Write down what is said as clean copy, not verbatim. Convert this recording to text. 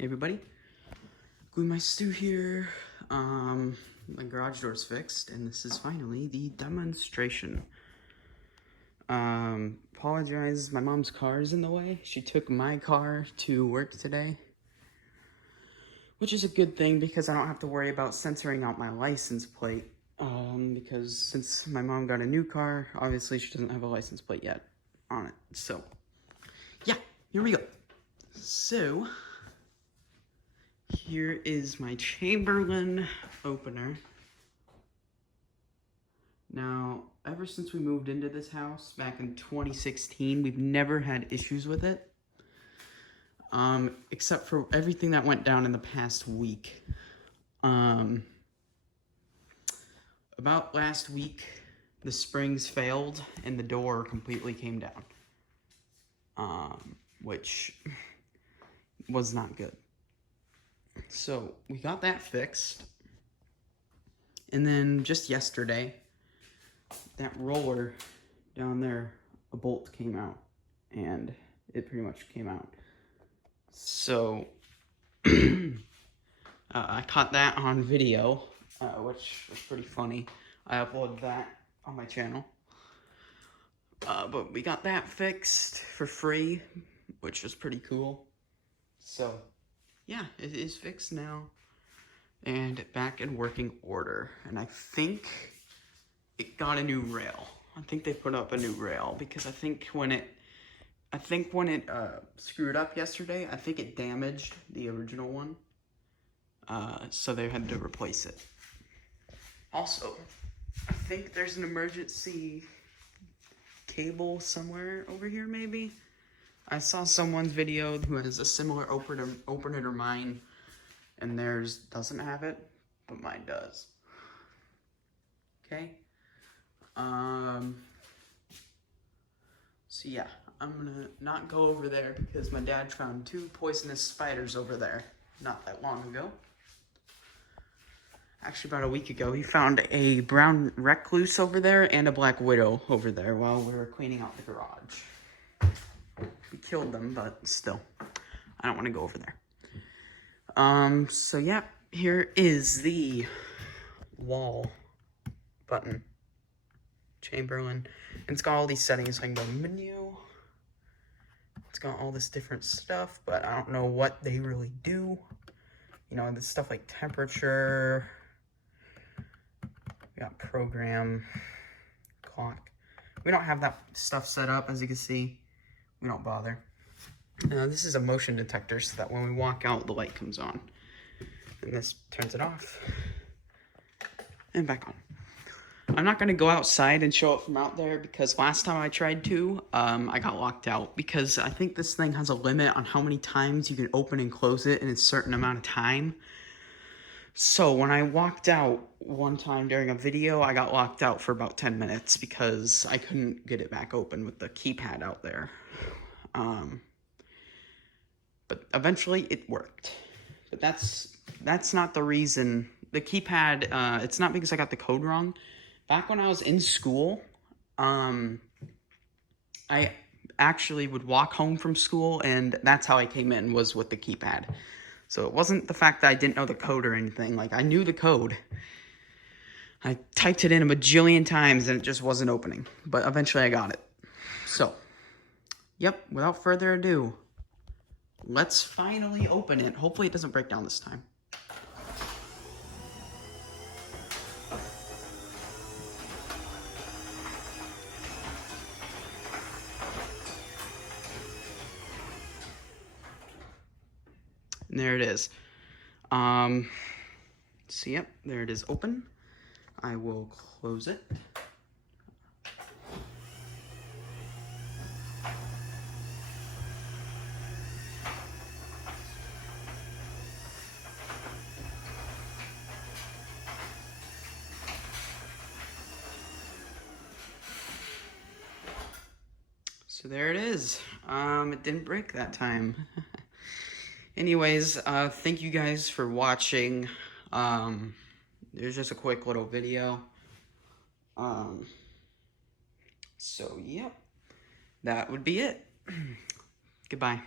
Hey everybody, Glue My Stew here. My garage door's fixed, and this is finally the demonstration. Apologize, my mom's car is in the way. She took my car to work today, which is a good thing because I don't have to worry about censoring out my license plate. Because since my mom got a new car, obviously she doesn't have a license plate yet on it. So, yeah, here we go. So, here is my Chamberlain opener. Now, ever since we moved into this house back in 2016, we've never had issues with it. Except for everything that went down in the past week. About last week, the springs failed and the door completely came down. Which was not good. So, we got that fixed. And then just yesterday, that roller down there, a bolt came out. And it pretty much came out. So, I caught that on video, which was pretty funny. I uploaded that on my channel. But we got that fixed for free, which was pretty cool. So, yeah, it is fixed now and back in working order. And I think it got a new rail. I think they put up a new rail because I think when it screwed up yesterday, I think it damaged the original one. So they had to replace it. Also, I think there's an emergency cable somewhere over here, maybe. I saw someone's video who has a similar opener to mine, and theirs doesn't have it, but mine does. Okay. So yeah, I'm gonna not go over there because my dad found 2 poisonous spiders over there not that long ago. Actually, about a week ago, he found a brown recluse over there and a black widow over there while we were cleaning out the garage. We killed them, but still, I don't want to go over there. So yeah, here is the wall button. Chamberlain. And it's got all these settings. So I can go menu. It's got all this different stuff, but I don't know what they really do. You know, this stuff like temperature. We got program, clock. We don't have that stuff set up, as you can see. We don't bother. This is a motion detector so that when we walk out, the light comes on. And this turns it off. And back on. I'm not going to go outside and show it from out there because last time I tried to, I got locked out. Because I think this thing has a limit on how many times you can open and close it in a certain amount of time. So when I walked out one time during a video, I got locked out for about 10 minutes because I couldn't get it back open with the keypad out there. But eventually it worked. But that's not the reason. The keypad, it's not because I got the code wrong. Back when I was in school, I actually would walk home from school, and that's how I came in, was with the keypad. So it wasn't the fact that I didn't know the code or anything. Like, I knew the code. I typed it in a bajillion times, and it just wasn't opening. But eventually I got it. So, yep, without further ado, let's finally open it. Hopefully it doesn't break down this time. And there it is. So yep, there it is open. I will close it. So there it is. It didn't break that time. Anyways, thank you guys for watching. There's just a quick little video. So, yep. That would be it. Goodbye.